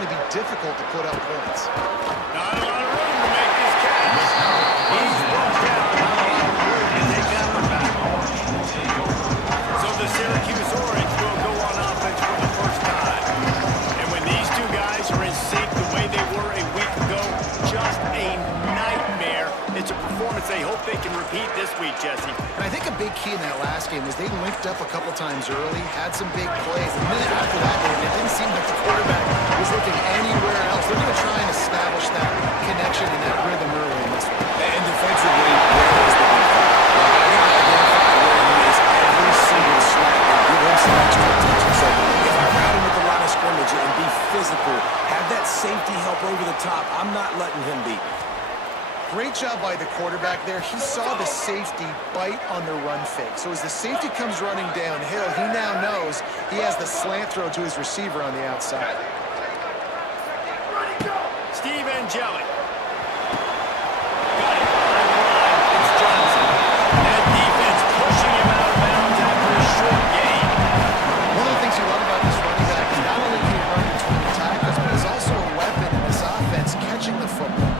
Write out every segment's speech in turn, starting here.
going to be difficult to put up points. Not a lot of room to make this catch. He's walked out. Not a lot of room to take that one back. So the Syracuse Orange will go on offense for the first time. And when these two guys are in sync the way they were a week ago, just a nightmare. It's a performance they hope they can repeat this week, Jesse. And I think a big key in that last game was they linked up a couple times early, had some big plays. The minute after that, it didn't seem like the quarterback was looking anywhere else. They're going to try and establish that connection and that rhythm early in this one. And defensively, where is the defense? They got to identify where he is every single snap and give him some extra attention. So if I route him with the line of scrimmage and be physical, have that safety help over the top, I'm not letting him beat me. Great job by the quarterback there. He saw the safety bite on the run fake. So as the safety comes running downhill, he now knows he has the slant throw to his receiver on the outside. Steve Angeli. Got it on the line. It's Johnson. That defense pushing him out of bounds after a short gain. One of the things you love about this running back is not only can he run between the tackles, but he's also a weapon in this offense catching the football.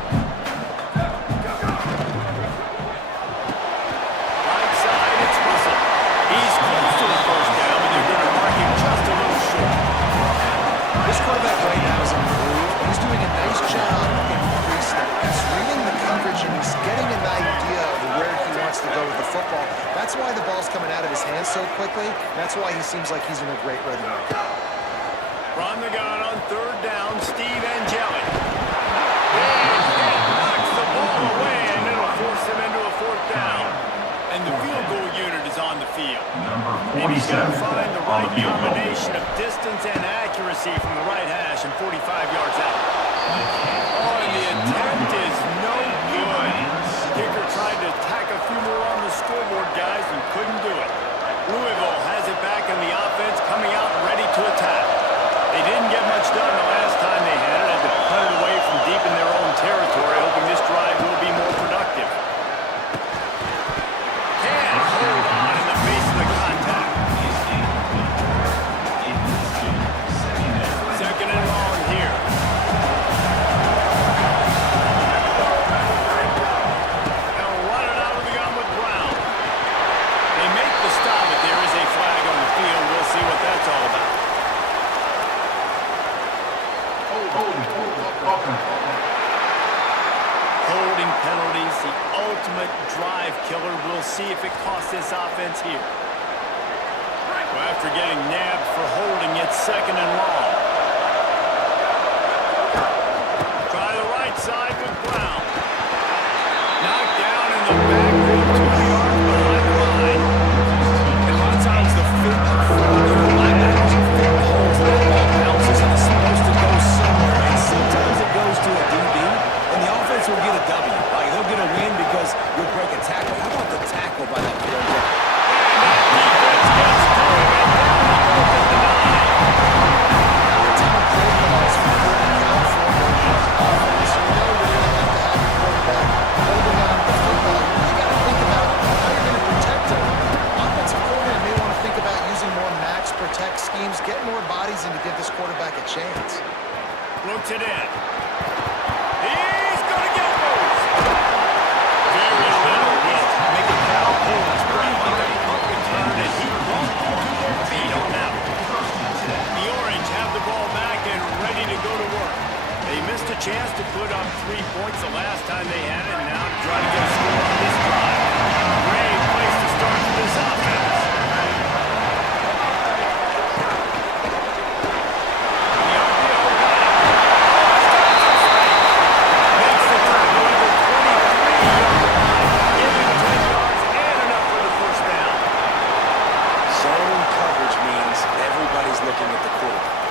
That's why the ball's coming out of his hands so quickly. That's why he seems like he's in a great rhythm. From the gun on third down, Steve Angeli. He knocks the ball away, and it'll force him into a fourth down. And the field goal unit is on the field. And he's got to find the right combination of distance and accuracy from the right hash and 45 yards out. Oh, and the attempt is no good. Kicker tried to tack a few more on the scoreboard, guys, and couldn't do it. Louisville has it back in the offense, coming out ready to attack. They didn't get much done the last time they had it. Had to punt it away from deep in their own territory, hoping this drive will be more productive. Can't hold on in the face of the contact. Second and long here. Holding penalties, the ultimate drive killer. We'll see if it costs this offense here. Well, after getting nabbed for holding, it's second and long. Try the right side with Brown. Knocked down in the backfield, 2 yards behind the line. And a lot of times the fit up front, the linebackers are fit the holes that ball bounces, and it's supposed to go somewhere. And sometimes it goes to a DB, and the offense will get a W. Like, they'll get a win because you'll break a tackle. How about the tackle by that field goal? And that defense gets through it, and down he goes at the 9. Every time a play calls for California offense, you know you're going to have to have your quarterback holding on to the football. You really got to think about how you're going to protect him. Offensive coordinator may want to think about using more max protect schemes, get more bodies in to give this quarterback a chance. Looks it in. He's going to get loose. Very little hit. Make a foul pull. It's right on the punt return, and he won't to their feet on that one. The Orange have the ball back and ready to go to work. They missed a chance to put up 3 points the last time they had it, and now to try to get a score on this drive. Great place to start for this offense.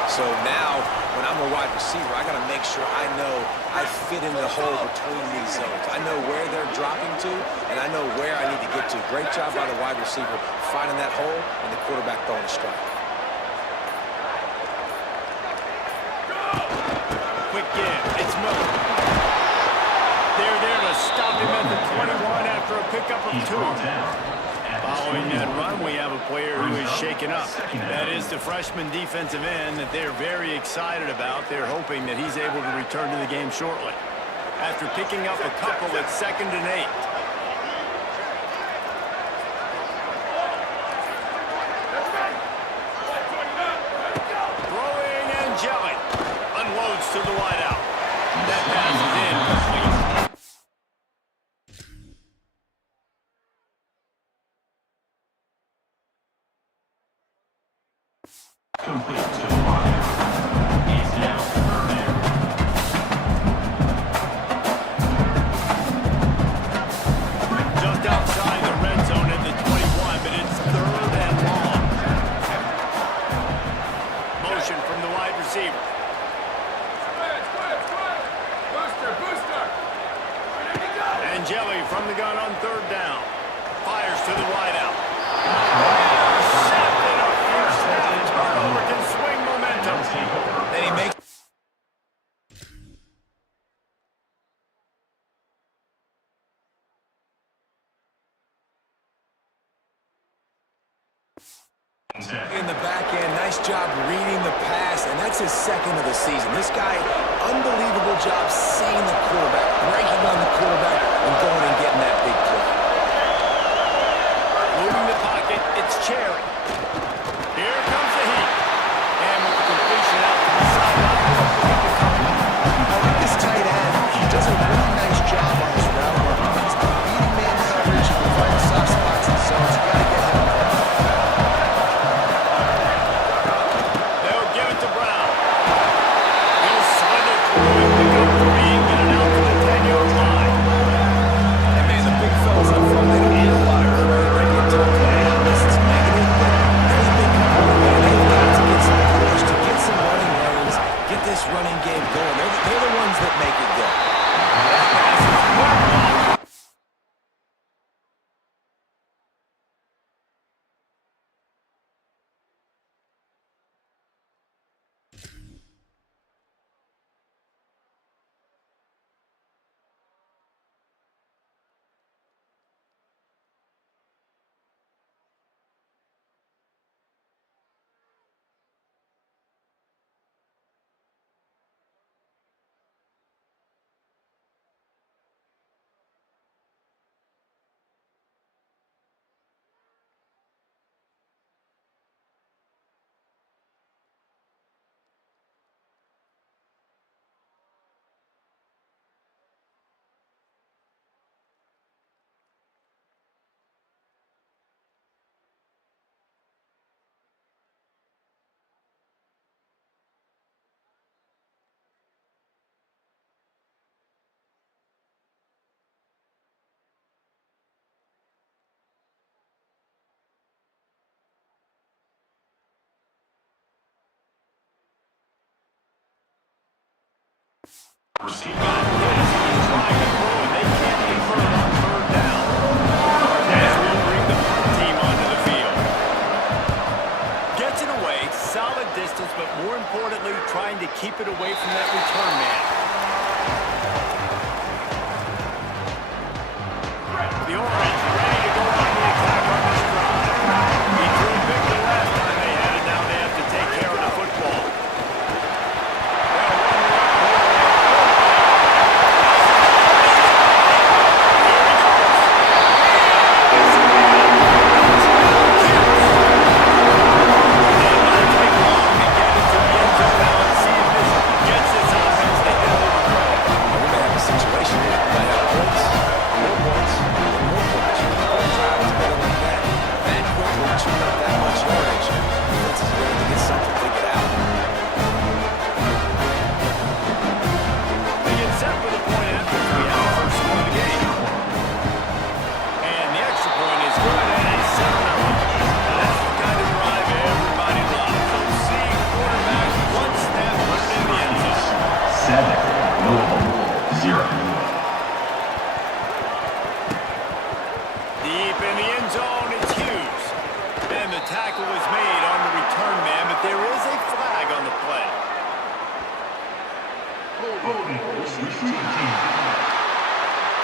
So now, when I'm a wide receiver, I got to make sure I know I fit in the hole between these zones. I know where they're dropping to, and I know where I need to get to. Great job by the wide receiver finding that hole, and the quarterback throwing a strike. Quick give. It's Miller. They're there to stop him at the 21 after a pickup of 2. Following that run, we have a player who is shaken up. That is the freshman defensive end that they're very excited about. They're hoping that he's able to return to the game shortly. After picking up a couple at 2nd and 8. Throwing and gelling. Unloads to the wideout. That pass is incomplete. Complete to the wire. He's now there. Just outside the red zone at the 21, but it's 3rd and long. Motion from the wide receiver. And Jelly from the gun on 3rd down. Fires to the wideout. Intercepted. A first down turnover can swing momentum. Then he makes in the back end. Nice job reading the pass, and that's his 2nd of the season. This guy, unbelievable job seeing the quarterback, breaking on the quarterback, and going and getting that big play. Moving the pocket, it's Cherry. Here comes the heat. And with the completion out to the sideline, I like this tight end. He does a really nice job on his route run. He's beating man coverage and finding soft spots in zones. You gotta get him involved. they'll give it to Brown. He'll slither through it, pick up 3, and get it out to the 10-yard line. And man, the big fellas up front, they don't need a lot of credit. They get tough this is negative, but there's a big component, man. They've got to get some push, to get some running lanes, get this running game going. They're the ones that make it go. Receiver. Trying to throw, and they can't convert on 3rd down. As will bring the punt team onto the field. Gets it away, solid distance, but more importantly, trying to keep it away from that return man. The Orange ready to go on the attack on this drive. He threw big the last time they had it. Now they have to take care of the football.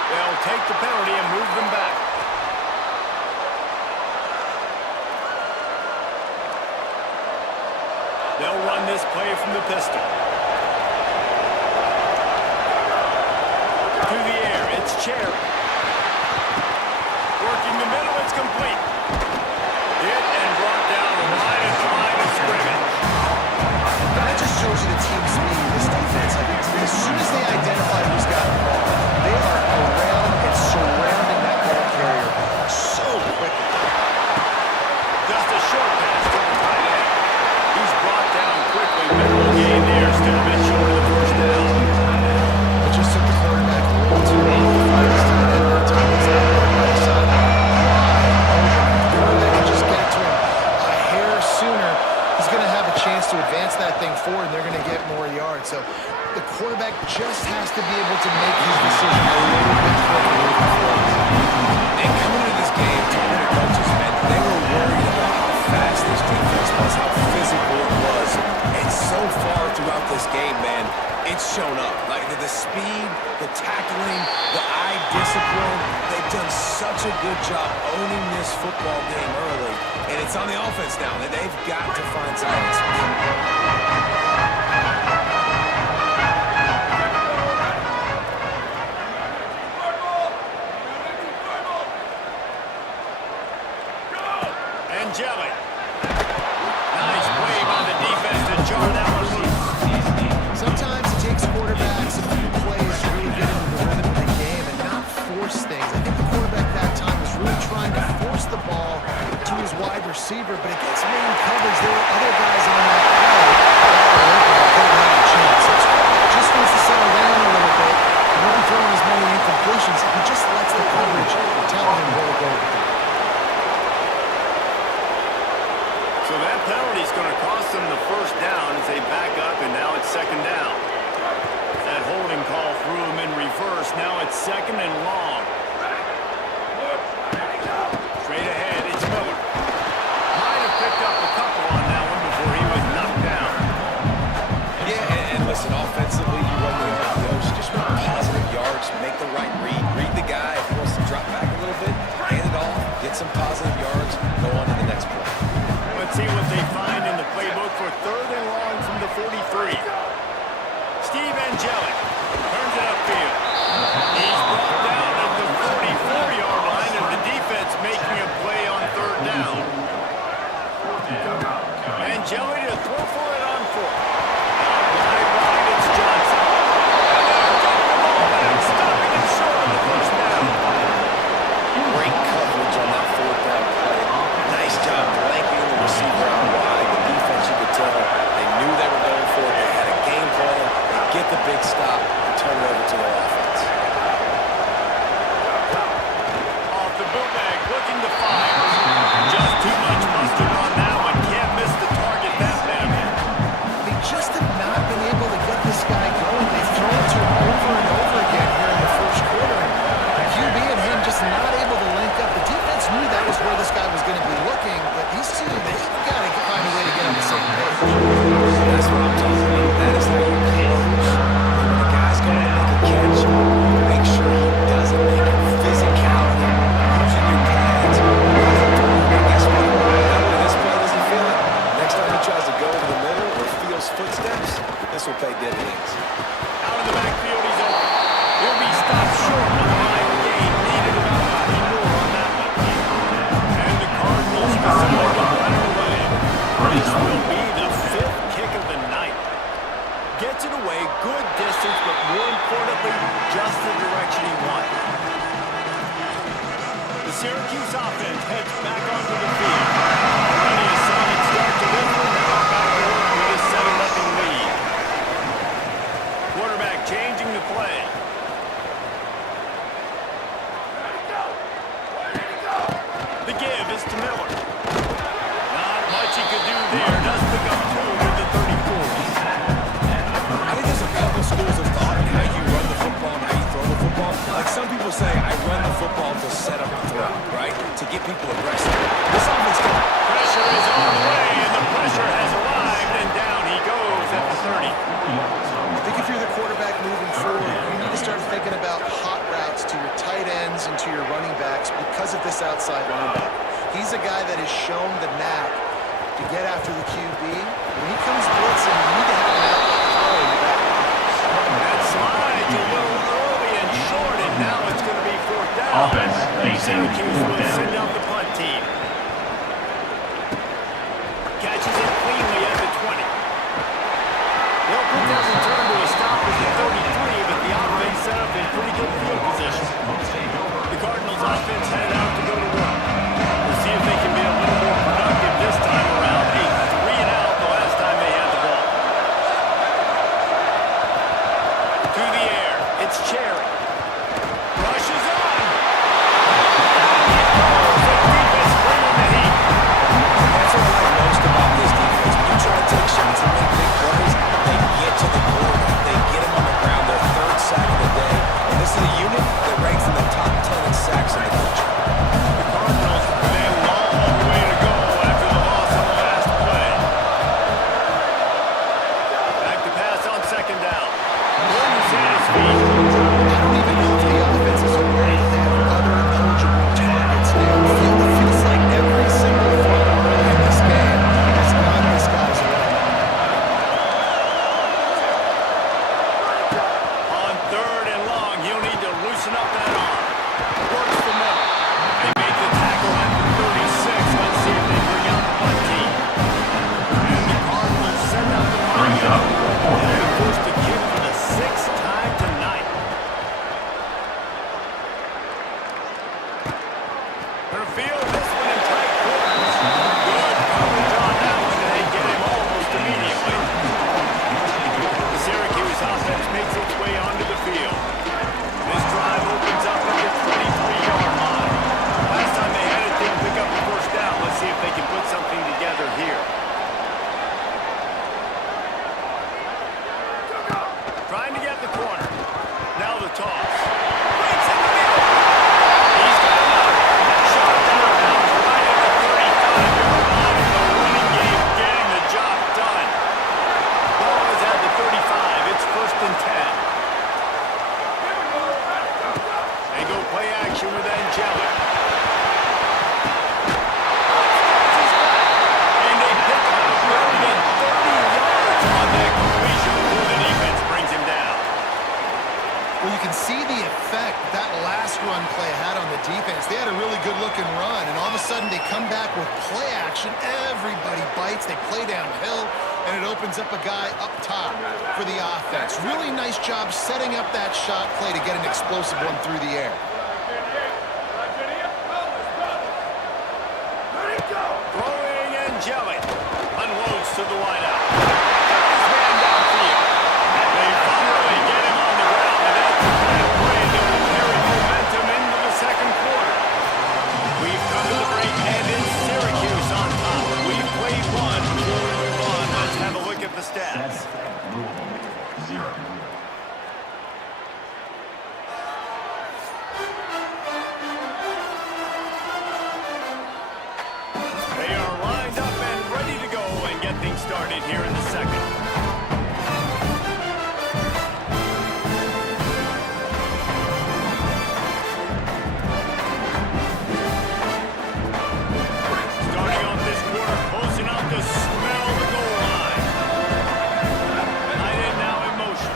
They'll take the penalty and move them back. run this play from the pistol. To the air, it's Cherry. Working the middle, it's complete. Hit and brought down the line of scrimmage. That just shows you the team speed of this defense. Like, as soon as they identify who's got the ball, they are around and surrounding that ball carrier so quickly. Just a short pass to the tight end. He's brought down quickly. Middle gain there, still a bit short of the first down. It just took the quarterback a little too long to find his tight end. That time he's out there by the sideline. The quarterback can just get it to him a hair sooner. He's going to have a chance to advance that thing forward, and they're going to get more yards. So the quarterback just has to be able to make his decision a little bit quicker moving forward. And coming into this game, talking to coaches, man, they were worried about how fast this defense was, how physical it was. And so far throughout this game, man, it's shown up. Like the speed, the tackling, the eye discipline, they've done such a good job owning this football game early. And it's on the offense now. They've got to find some answers. Jelly. Nice play by the defense to jar that one loose. Sometimes it takes quarterbacks a few plays to really get into the rhythm of the game and not force things. I think the quarterback that time was really trying to force the ball to his wide receiver, but it gets man coverage. There were other guys on that play that couldn't have a chance. So just needs to settle down a little bit. He wasn't throwing as many incompletions. He just lets the coverage tell him where to go with the ball. So that penalty is going to cost them the first down as they back up, and now it's second down. That holding call threw him in reverse. Now it's second and long. Straight ahead, it's Miller. Might have picked up a couple on that one before he was knocked down. Yeah, and listen, offensively, you run the RPOs, just want positive yards, make the right read the guy. If he wants to drop back a little bit, hand it off, get some positive yards, go on to the next play. Let's see what they find in the playbook for third and long from the 43. Steve Angelic turns it upfield. He's brought down at the 44-yard line, and the defense making a play on third down. Angelic to throw for it on fourth. Wide right, it's Johnson. And they'll get the ball back, stopping him short of the first down. Great coverage on that fourth down play. Nice job blanking the receiver out wide. The defense, you could tell, they knew they were going for it. They had a game plan. They get the big stop and turn it over to their offense. Off the bootleg, looking to fire. Just too much mustard on that one. Can't miss the target that bad. They just have not been able to get this guy going. They've thrown it to him over and over again here in the first quarter. And QB and him just not able to link up. The defense knew that was where this guy was going to be looking, but these two, they've got to find a way to get on the same page. That's what I'm talking about. That is how you close. When the guy's going to make a catch, make sure he doesn't make it physicality, using your pads. And guess what? Not only this play doesn't feel it, next time he tries to go over the middle or feels footsteps, this will pay dividends. Out of the backfield, he's open. He'll be stopped short of the line gain. Needed about 90 more on that one. And the Cardinals decide to run it away. This will be the fifth kick of the night. Gets it away, good distance, but more importantly, just the direction he wanted. The Syracuse offense heads back onto the field. Running assignment start to this one. Now back to work with a 7-0 lead. Quarterback changing the play. The give is to Miller. Not much he could do there. Does pick up two with the 34. I think there's a couple schools of thought in how you run the football and how you throw the football. Like some people say, I run the football to set up a throw, right? To get people aggressive. This offense can... Pressure is on the way, and the pressure has arrived, and down he goes at the 30. I think if you're the quarterback moving forward, you need to start thinking about hot routes to your tight ends and to your running backs because of this outside linebacker. He's a guy that has shown the knack to get after the QB. When he comes blitzing, you need to have an outlet following the back. That slide's a little early and short, and now it's going to be fourth down. Offense facing Syracuse fourth will down. send out the punt team. Catches it cleanly at the 20. They'll put that return to a stop at the 33, but the offense set up in pretty good field position. The Cardinals offense headed out to go to work. We'll see if they can be a little more productive this time around. A 3-and-out the last time they had the ball. To the air, it's Cherry. Rushes on. The defense bringing the heat. That's what I like most about this defense. When you try to take shots and make big plays, they get to the quarterback. They get him on the ground. Their third sack of the day. And this is a unit that ranks in the top 10 in sacks in the country. The Cardinals with a long way to go after the loss on the last play. Back to pass on second down. Gordon's at his feet. I don't even know if the offense is aware that they have other eligible targets now. It feels like every single throw early in this game has gone this guy's way. On third and long, he'll need to loosen up that arm. Works the middle. They make the tackle at the 36. Let's see if they bring out the punt team. And the Cardinals send out the punt Brings up team. fourth They'll be down. forced to kick for the 6th time tonight. Her field, this one in tight quarters. Good coverage on that one, and they get him almost immediately. The Syracuse offense makes its way onto the field. This drive opens up at the 23-yard line. Last time they had it, didn't pick up the first down. Let's see if they can put something together here. Trying to get the corner. Now the toss. Breaks in the middle. He's got enough. Shot down bounds right at the 35-yard line in the running game, getting the job done. Ball is at the 35. It's first and 10. They go play action with Angelic. And they pick up more than 30 yards on that completion before the defense brings him down. Well, you can see the effect that last run play had on the defense. They had a really good-looking run, and all of a sudden they come back with play action. Everybody bites. They play downhill, and it opens up a guy up top for the offense. Really nice job setting up that shot play to get an explosive one through the air. Throwing Angelic. Unloads to the wideout. His man downfield. They finally get him on the ground, and that's the kind of play that will carry momentum into the second quarter. We've come to the break, and it's Syracuse on top. We've played one, before we move on. Let's have a look at the stats. Louisville 0. They are lined up and ready to go and get things started here in the second. Starting off this quarter, closing out to smell the goal line. Tight end now in motion.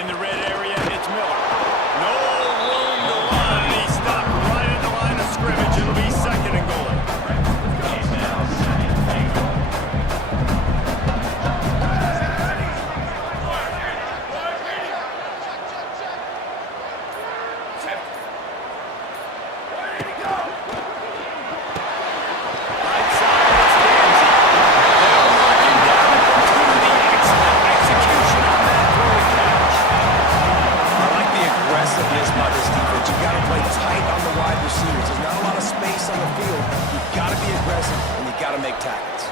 In the red area, it's Miller. No room to run, and he stopped right at the line of scrimmage. It'll be second and goal. He's now second and goal. Right side, it's Danzy. They'll mark him down to the excellent execution on that throw catch. I like the aggressiveness by this defense. You've got to play tight on the wide receivers. There's not a lot of space on the field. You've got to be aggressive, and you've got to make tackles.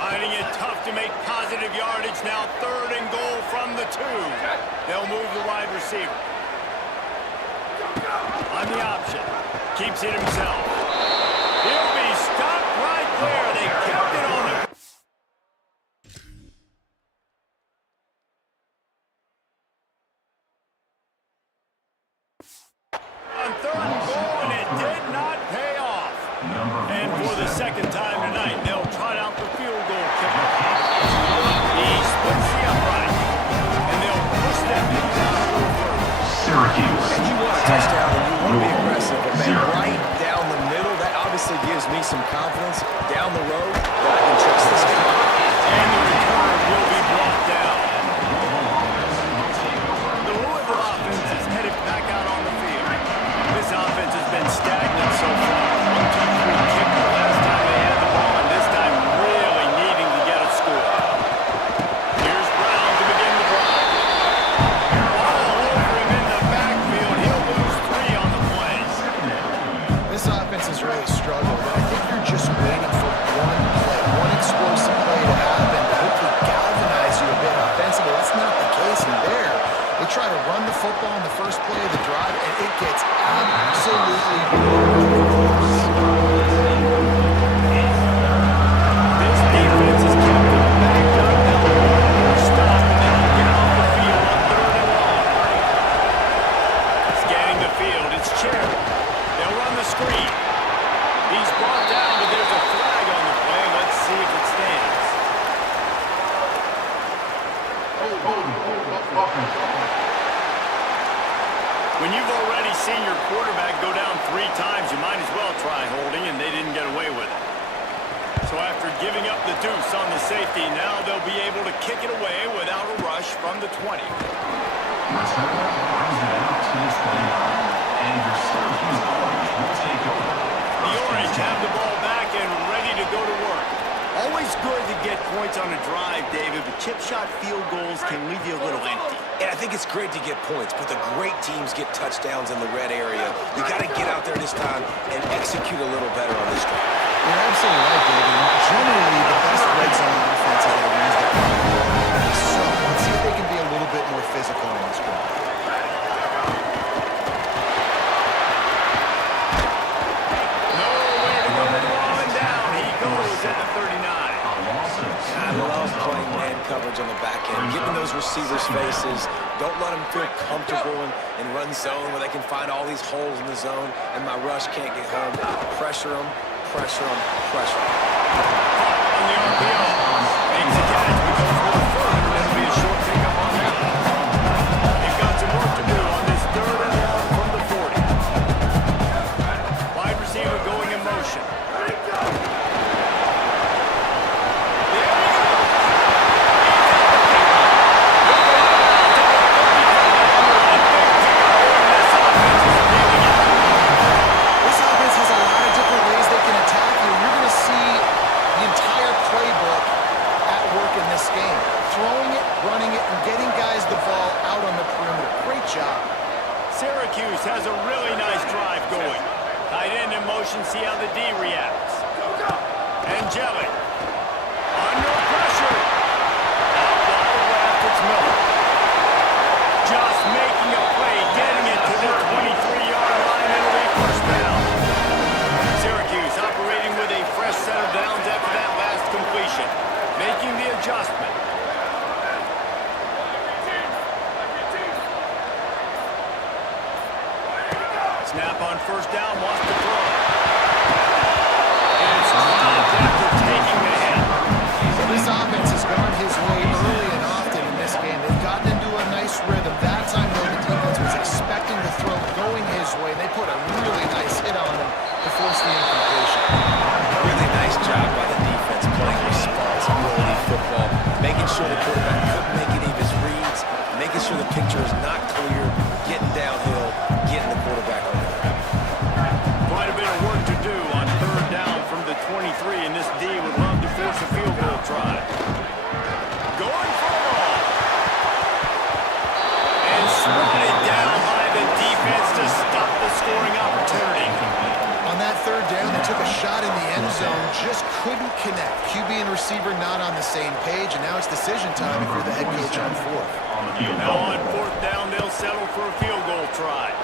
Finding it tough to make positive yardage now. Third and goal from the 2. They'll move the wide receiver. On the option. Keeps it himself. He'll be stopped right there. They kept it on him. On third and goal. And for the second time tonight, they'll trot out the field goal kicker. He splits the upright, and they'll push that thing down a little further. Syracuse. And you want a touchdown and you want to be aggressive, but man, right down the middle, that obviously gives me some confidence down the road that I can trust this guy. And the return will be brought down. The Louisville offense is headed back out on the field. This offense has been stagnant so far. 1-2-3 kick the last time they had the ball, and this time really needing to get a score. Here's Brown to begin the drive. All over him in the backfield. He'll lose 3 on the play. This offense has really struggled, and I think you're just waiting for one play, one explosive play to happen to hopefully galvanize you a bit offensively. That's not the case in there. They try to run the football in the first play of the drive, and it gets absolutely blown. This defense has kept them backed up now. Stop, and then get off the field on 3rd and long. Scanning the field, it's Cherry. They'll run the screen. He's brought down, but there's a flag on the play. Let's see if it stands. When you've already seen your quarterback go down 3 times, you might as well try holding, and they didn't get away with it. So after giving up the deuce on the safety, now they'll be able to kick it away without a rush from the 20. Return runs it out to the 29, and your Syracuse Orange will take over. The Orange have the ball back and ready to go to work. Always good to get points on a drive, David, but chip shot field goals can leave you a little empty. And I think it's great to get points, but the great teams get touchdowns in the red area. You got to get out there this time and execute a little better on this drive. You're absolutely right, David. Generally, the best red zone offense is the ones that run the ball. So let's see if they can be a little bit more physical in this drive. Nowhere to go on down. He goes at the 39. I love playing man coverage on the back end, getting those receivers' faces. Don't let them feel comfortable in run zone where they can find all these holes in the zone and my rush can't get home. Pressure them, pressure them, pressure them. On the RPO. Makes the catch, but goes a little further. That'll be a short pickup on that one. They've got some work to do on this 3rd and long from the 40. Wide receiver going in motion. This offense has a lot of different ways they can attack you. You're going to see the entire playbook at work in this game. Throwing it, running it, and getting guys the ball out on the perimeter. Great job. Syracuse has a really nice drive going. Tight end in motion, see how the D reacts. Angelic. Under pressure. Out wide left, it's Miller. Just making a play, getting it to the 23-yard line, and it'll be first down. Syracuse operating with a fresh set of downs after that last completion. Making the adjustment. Snap on first down, wants to throw. And it's dropped after taking the hit. So this offense has gone his way early and often in this game. They've gotten into a nice rhythm. That time, though, the defense was expecting the throw going his way. They put a really nice hit on him to force the incompletion. Really nice job by the defense playing responsibility football, making sure the quarterback couldn't make any of his reads, making sure the picture is not clear, getting downhill, getting the quarterback on the ground. Quite a bit of work to do on 3rd down from the 23, and this D would love to force a field goal try. Going for it all. And swatted down by the defense to stop the scoring opportunity. On that 3rd down, they took a shot in the end zone, just couldn't connect. QB and receiver not on the same page, and now it's decision time if you're the head coach on 4th. Now on 4th down, they'll settle for a field goal try.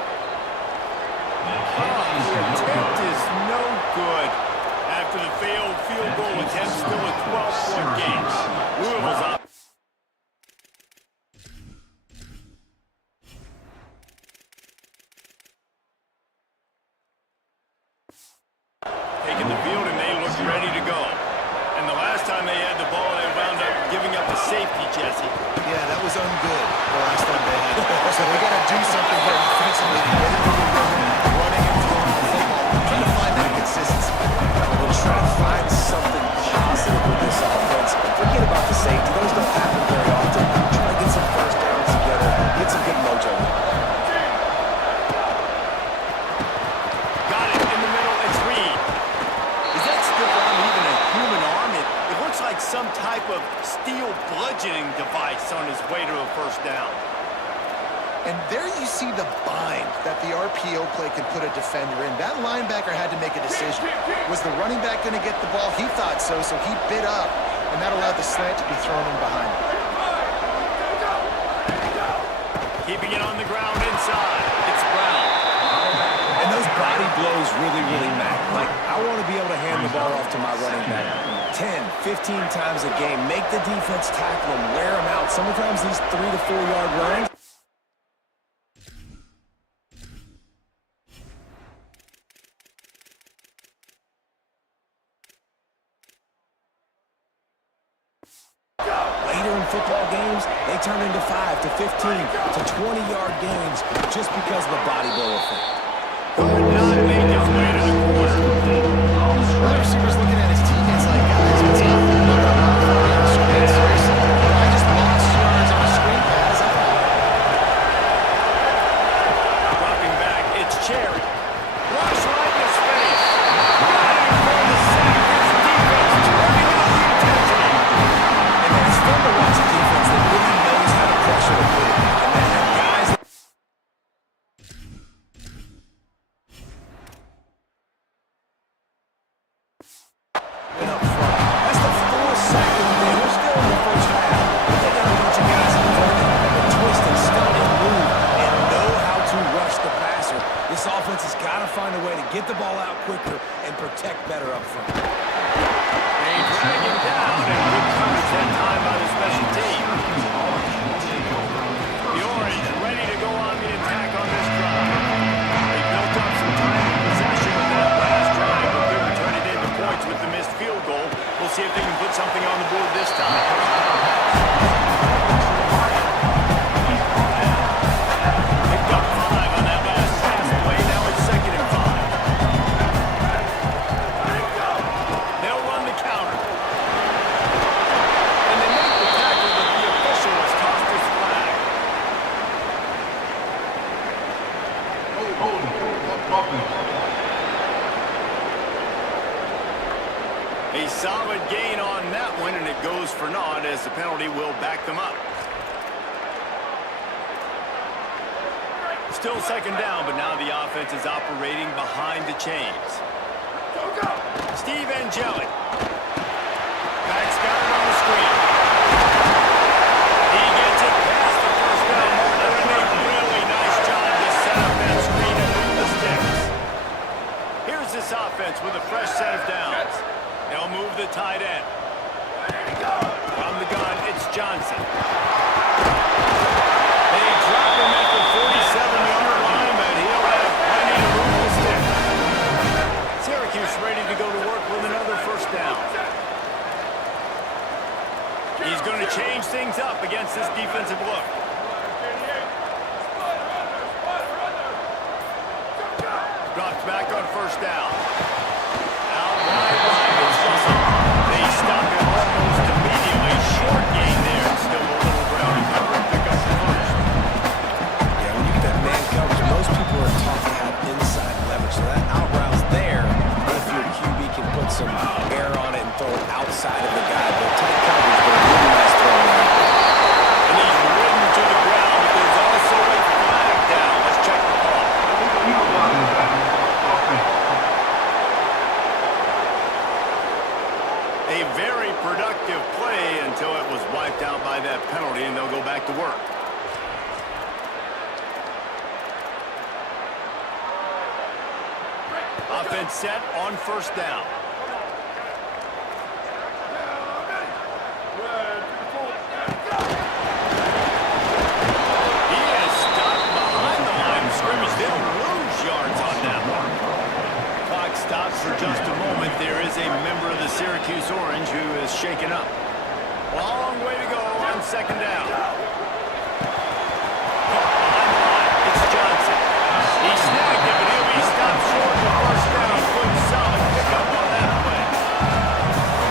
The attempt is no good. After the failed field goal attempt, still a 12-point game. Louisville's up. Taking the field and Jesse. Yeah, that was ungood the last time they had it. So they got to do something here offensively to get into the rhythm, running and throwing the football, trying to find that consistency. We'll try to find something positive with this offense. Forget about the safety. Those don't happen very often. Try to get some first downs together, get some good mojo. Got it in the middle. It's Reed. Is that stiff arm even a human arm? It looks like some type of steel bludgeoning device on his way to a first down. And there you see the bind that the RPO play can put a defender in. That linebacker had to make a decision. Was the running back going to get the ball? He thought so, so he bit up, and that allowed the slant to be thrown in behind him. Keeping it on the ground inside. It's Brown. And those body blows really, really matter. Like, I want to be able to hand the ball off to my running back 10, 15 times a game. Make the defense tackle him, wear him out. Sometimes these 3 to 4 yard runs. Later in football games, they turn into 5 to 15 to 20-yard games just because of the body blow effect. Could not make his way to the corner. The receiver's looking at his teammates like, guys, what's up? I'm not gonna run for me on the screen. Seriously, I just lost yards on a screen pass. Dropping back, it's Cherry. Rush right in his face. Got him for the sack. His defense turning up the intensity. And it's fun to watch a defense that really knows how to pressure the quarterback. And then have guys that went up front. That's the 4th sack of the day. We're still in the first half. They got a bunch of guys in front of them that twist and stunt and move and know how to rush the passer. This offense has got to find a way to get the ball out quicker and protect better up front. They drag him down and good coverage that time by the special team. The Orange ready to go on the attack on this drive. They built up some time in possession with that last drive, but couldn't turn it into points with the missed field goal. We'll see if they can put something on the board this time. Picked up 5 on that last pass play. Now it's 2nd and 5. They'll run the counter. And they make the tackle, but the official has tossed his flag. A solid gain on that one, and it goes for naught as the penalty will back them up. Still 2nd down, but now the offense is operating behind the chains. Steve Angelic. Back's got it on the screen. He gets it past the first down marker, and a really nice job to set up that screen and move the sticks. Here's this offense with a fresh set of downs. They'll move the tight end. From the gun, it's Johnson. They drop him at the 47-yard line, but he'll have plenty to move the sticks. Syracuse ready to go to work with another first down. He's going to change things up against this defensive look. Drops back on first down. Out wide is Russell. They stop him almost immediately. Short gain there. Still a little ground and cover and pick up the first. Yeah, when you get that man coverage, most people are taught to have inside leverage. So that out route's there. If your QB can put some air on it and throw it outside of the guy, but tight coverage, but a really nice throw there. And he's ridden to the ground, but there's also a flag down. Let's check the call. A very productive play until it was wiped out by that penalty, and they'll go back to work. Offense set on first down. He is stopped behind the line of scrimmage. They'll lose yards on that one. Clock stops for just a moment. There is a member of the Syracuse Orange who is shaken up. Long way to go on second down. Behind the line, it's Johnson. He snagged it, but he'll be stopped short of the first down. Good solid pickup on that play.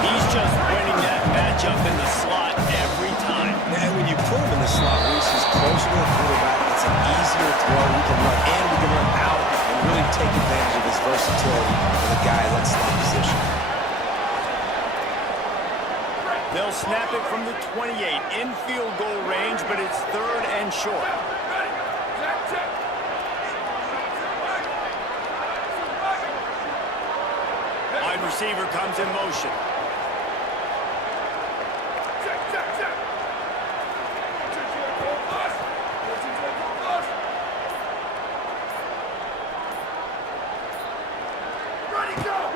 He's just winning that matchup in the slot every time. And when you put him in the slot, Reese is closer to the quarterback. It's an easier throw. We can run in, we can run out, and really take advantage of his versatility for the guy in that slot position. They'll snap it from the 28 in field goal range, but it's 3rd and short. Wide receiver comes in motion.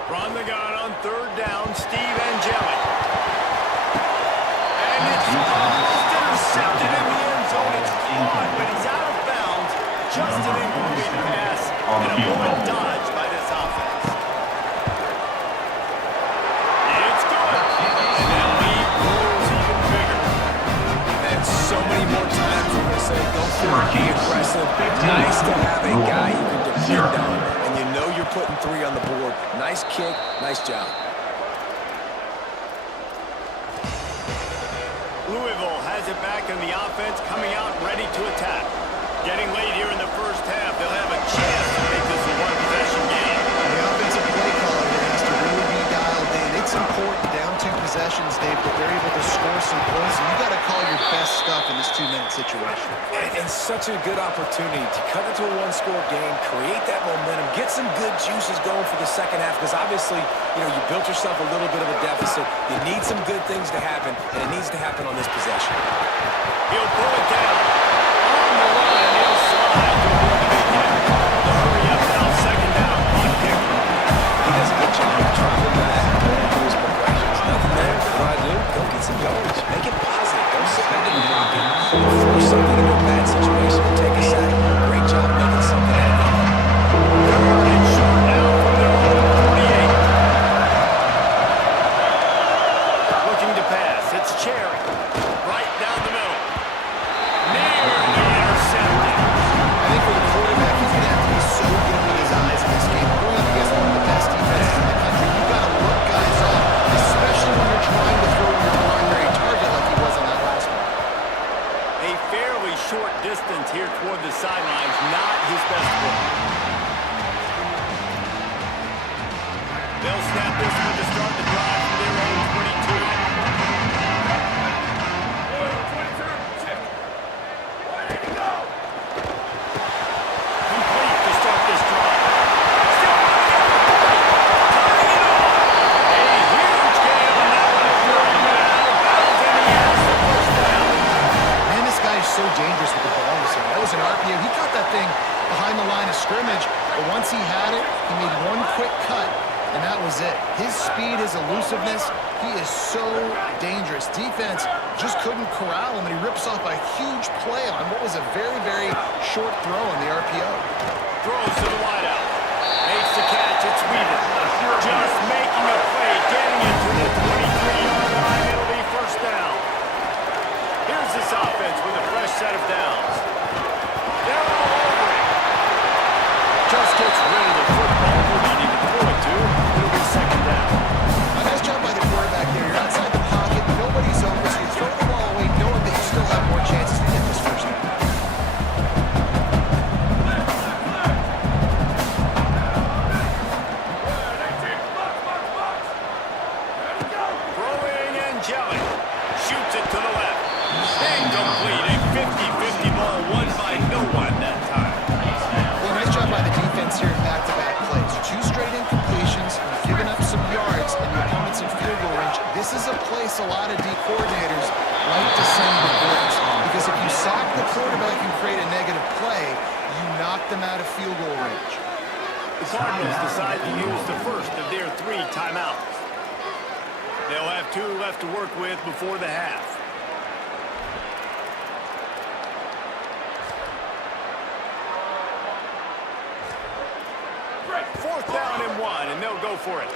Run the gun on 3rd down, Steve Angeli. And it's almost intercepted in the end zone. It's caught, but he's out of bounds. Just an incomplete pass. And a moment dodged by this offense. It's good. And that lead grows even bigger. And so many more times we're going to say, go for it, be aggressive. Nice to have a guy you can depend on. And you know you're putting 3 on the board. Nice kick, nice job. Louisville has it back in the offense, coming out ready to attack. Getting late here in the first half, they'll have a chance to make this a one-possession game. The offensive play caller here has to really be dialed in. It's important, down 2 possessions, Dave, but they're able to score some points, and you got to call your best stuff in this 2-minute situation. And such a good opportunity to cut into a 1-score game, create that momentum, get some good juices going for the second half, because obviously, you know, you built yourself a little bit of a deficit. You need some good things to happen, and it needs to happen on this possession. He'll pull it down. On the line, he'll slide to avoid the big hit. The hurry up now, second down, on kick. He does a good job of dropping back, going through his progressions. Nothing there. What do I do? Go get some yards. Make it positive. Don't sit back in the pocket. Force something into a bad situation and take a sack. Great job making something out of it. And short now from their own 48. Looking to pass. It's Cherry. Right down the middle. Nearly intercepted. I think for the quarterback, he's going to have to be so good with his eyes in this game. Going up against one of the best defenses in the country, you've got to look guys off, especially when you're trying to throw your primary target like he was on that last one. A fairly short distance here toward the sidelines. Not his best work. They'll snap this one to start the drive from their own 22. Complete to start this drive. Still running it. Tying it up. A huge gain on that one. Throwing it out of bounds, and he has the first down. Man, this guy is so dangerous with the ball. That was an RPO. He caught that thing behind the line of scrimmage, but once he had it, he made one quick cut, and that was it. His speed, his elusiveness, he is so dangerous. Defense just couldn't corral him, and he rips off a huge play on what was a very, very short throw on the RPO. Throws to the wideout. Makes the catch. It's Weaver. Just making a play, getting it to the 23-yard line. It'll be first down. Here's this offense with a fresh set of downs. They're all over it. Just gets rid of the football. Who do you need to throw it to? It'll be second down. A nice job by the quarterback there. You're outside the pocket. Nobody's open, so you throw the ball away knowing that you still have more chances to get this first down. Throwing Angeli. Shoots it to the left. Incomplete. A 50-50 ball won by no one that time. Well, nice job by the defense here in back-to-back plays. 2 straight incompletions, giving up some yards, and the opponent's in field goal range. This is a place a lot of D coordinators like to send the blitz, because if you sack the quarterback and create a negative play, you knock them out of field goal range. The Cardinals decide to use the first of their 3 timeouts. They'll have 2 left to work with before the half. Fourth down and 1, and they'll go for it.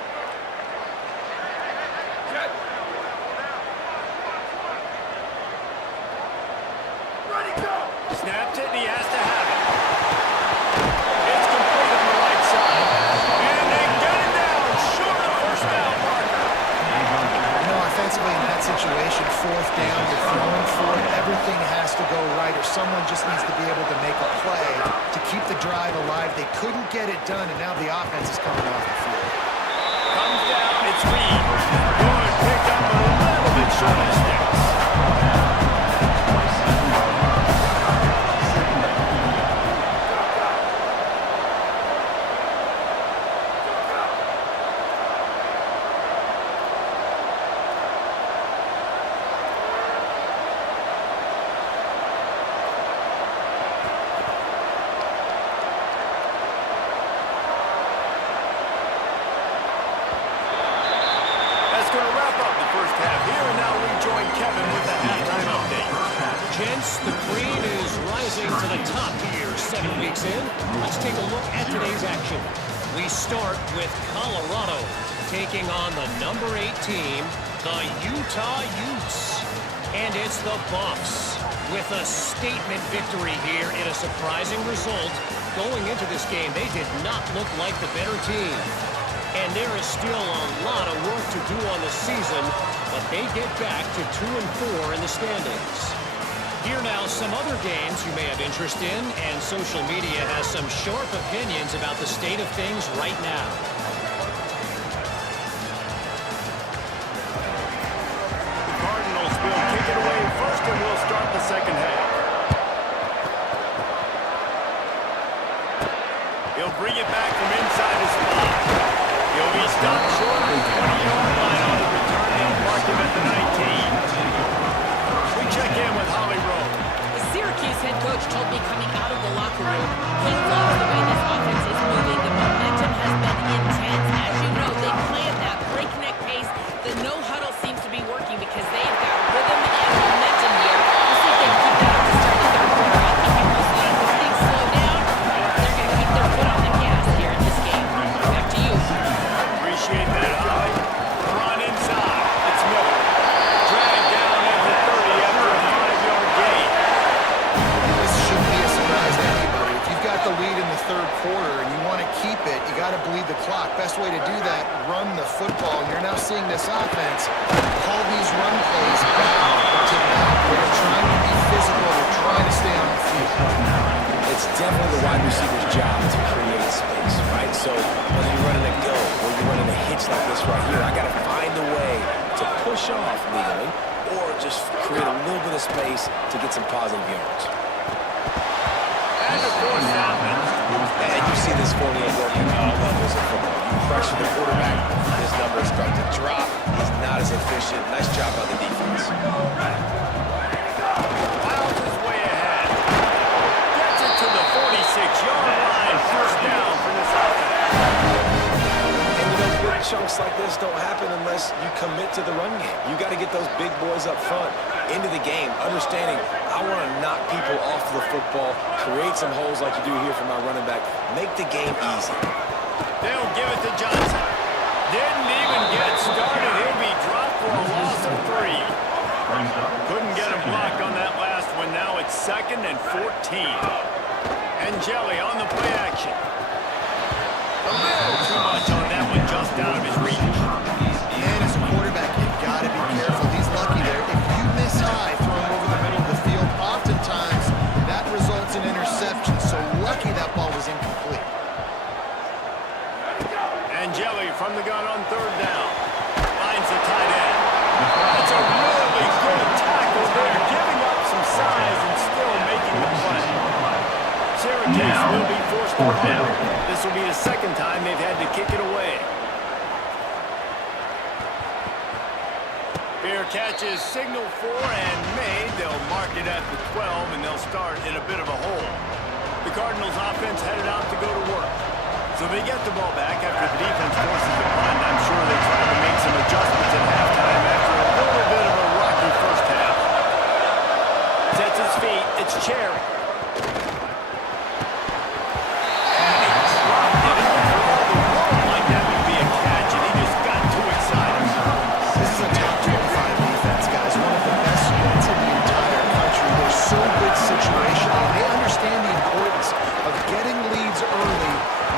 couldn't get it done, and now the offense is coming off the field. Comes down, it's Reed. Good pick up a little bit short of the sticks. Gents, the cream is rising to the top here 7 weeks in. Let's take a look at today's action. We start with Colorado taking on the number 8 team, the Utah Utes. And it's the Buffs with a statement victory here in a surprising result. Going into this game, they did not look like the better team. And there is still a lot of work to do on the season, but they get back to 2-4 in the standings. Here now, some other games you may have interest in, and social media has some sharp opinions about the state of things right now. The Cardinals will kick it away first, and we'll start the second half. He'll bring it back from inside his spot. He'll be stopped short of the 20-yard line on the return. They'll mark him at the 19. We check in with Holly Rowe. The Syracuse head coach told me coming out of the locker room, he loves the way this offense is moving. The momentum has been intense. As you know, they play at that breakneck pace. The no-huddle seems to be working because they've got rhythm and momentum here. We'll see if they can keep that up to start the third quarter. I'll keep you posted on if things slow down or if they're going to keep their foot on the gas here in this game. Back to you. Appreciate that, Holly. Run inside. It's Miller. Dragged down at the 30 after a 5-yard gain. This shouldn't be a surprise to anybody. If you've got the lead in the third quarter and you want to keep it, you got to bleed the clock. Best way to do that, run the football. You're now seeing this offense call these run plays back to back. They're trying to be physical. They're trying to stay on the field. It's definitely the wide receiver's job to create space, right? So whether you're running a go or you're running a hitch like this right here, I got to find a way to push off legally or just create a little bit of space to get some positive yards. And of course, down. And you see this formula work at all levels of football. You pressure the quarterback, his numbers start to drop. He's not as efficient. Nice job by the defense. Miles is way ahead. Gets it to the 46-yard line. First down for this offense. And you know, big chunks like this don't happen unless you commit to the run game. You got to get those big boys up front into the game, understanding I want to knock people off the football, create some holes like you do here for my running back, make the game easy. They'll give it to Johnson. Didn't even get started. He'll be dropped for a loss of 3. Couldn't get him blocked on that last one. Now it's 2nd and 14. And Jelly on the play action. A little too much on that one, just out of his reach. And as a quarterback, you've got to be careful. He's lucky there. If you miss high throwing over the middle of the field, oftentimes that results in interception. So lucky that ball was incomplete. And Jelly from the gun on 3rd down. Finds the tight end. That's a really good tackle there, giving up some size and still making the play. Syracuse will be forced to punt. This will be the 2nd time they've had to kick it away. Fair catches signal for and made. They'll mark it at the 12, and they'll start in a bit of a hole. The Cardinals offense headed out to go to work. So they get the ball back after the defense forces the punt. I'm sure they tried to make some adjustments at halftime after a little bit of a rocky first half. Sets his feet. It's Cherry. And he dropped it. If he threw the ball like that would be a catch, and he just got too excited. This is a top 25 defense, guys. One of the best units in the entire country. They're so good situationally. They understand the importance of getting leads early,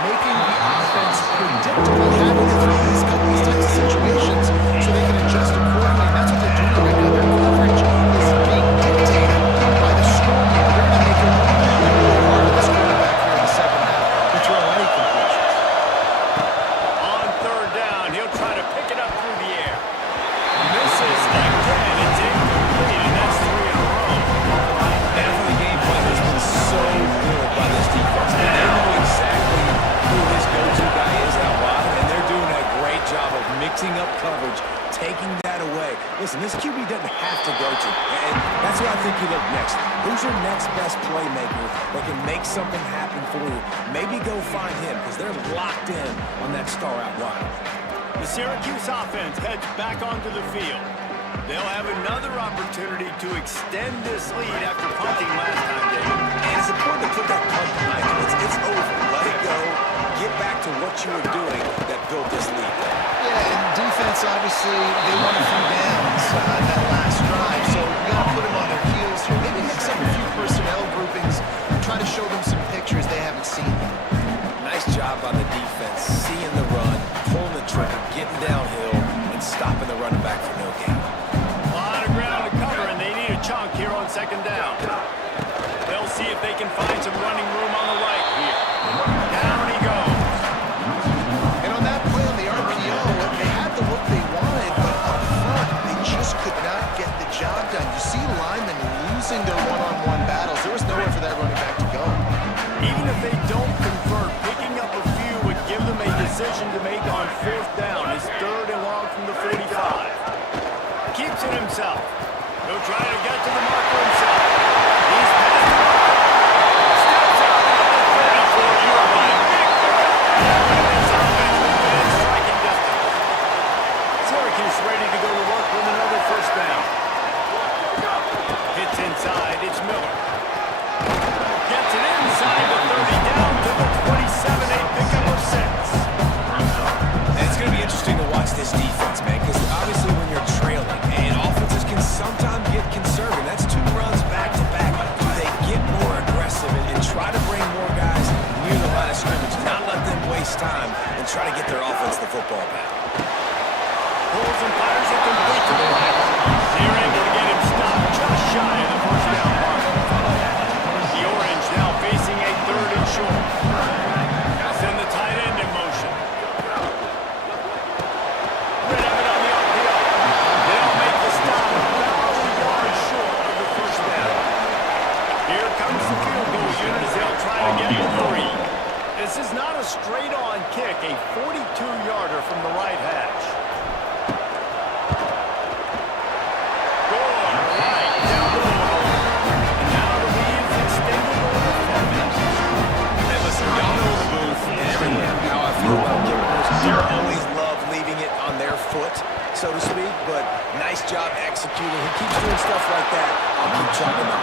making the offense predictable, having to throw these types of situations so they can adjust accordingly. And that's what they're doing right now. Their coverage is being dictated by the score. They're going to make it Listen, this QB doesn't have to go to. And that's what I think you look next. Who's your next best playmaker that can make something happen for you? Maybe go find him because they're locked in on that star out wide. The Syracuse offense heads back onto the field. They'll have another opportunity to extend this lead after punting last time, David. And it's important to put that punt behind you. It's over. Let it go. Get back to what you were doing that built this lead. Yeah, and defense, obviously, they won a few downs on that last drive, so you got to put them on their heels here. Maybe mix up a few personnel groupings and try to show them some pictures they haven't seen yet. Nice job by the defense, seeing the run, pulling the trigger, getting downhill, and stopping the running back for no gain. A lot of ground to cover, and they need a chunk here on second down. They'll see if they can find some running room on the right here. Down he goes. And on that play on the RPO, they had the look they wanted, but up front, they just could not get the job done. You see linemen losing their one-on-one battles. There was nowhere for that running back to go. Even if they don't convert, picking up a few would give them a decision to make on fourth down. His third and long from the 45. Keeps it himself. He'll try to get to the marker himself. He's past the marker. Steps out at the 34-yard line. This offense within striking distance. Syracuse ready to go to work with another first down. Hits inside. It's Miller. Gets it inside the 30, down to the 27, a pickup of 6. And it's going to be interesting to watch this defense, man, because obviously when you're trailing, and offenses can sometimes get conservative. That's 2 runs back-to-back. Do they get more aggressive and try to bring more guys near the line of scrimmage, not let them waste time, and try to get their offense the football back? Pulls and fires it complete to the right. They're able to get him stopped just shy of the first down mark. The Orange now facing a 3rd and short. Send the tight end in motion. Rid of it on the RPO. They'll make the stop about 1 yard short of the first down. Here comes the field goal unit as they'll try to get the 3. This is not a straight-on kick, a 42-yarder from the right hash. Always love leaving it on their foot, so to speak, but nice job executing. He keeps doing stuff like that. I'll keep chalking up.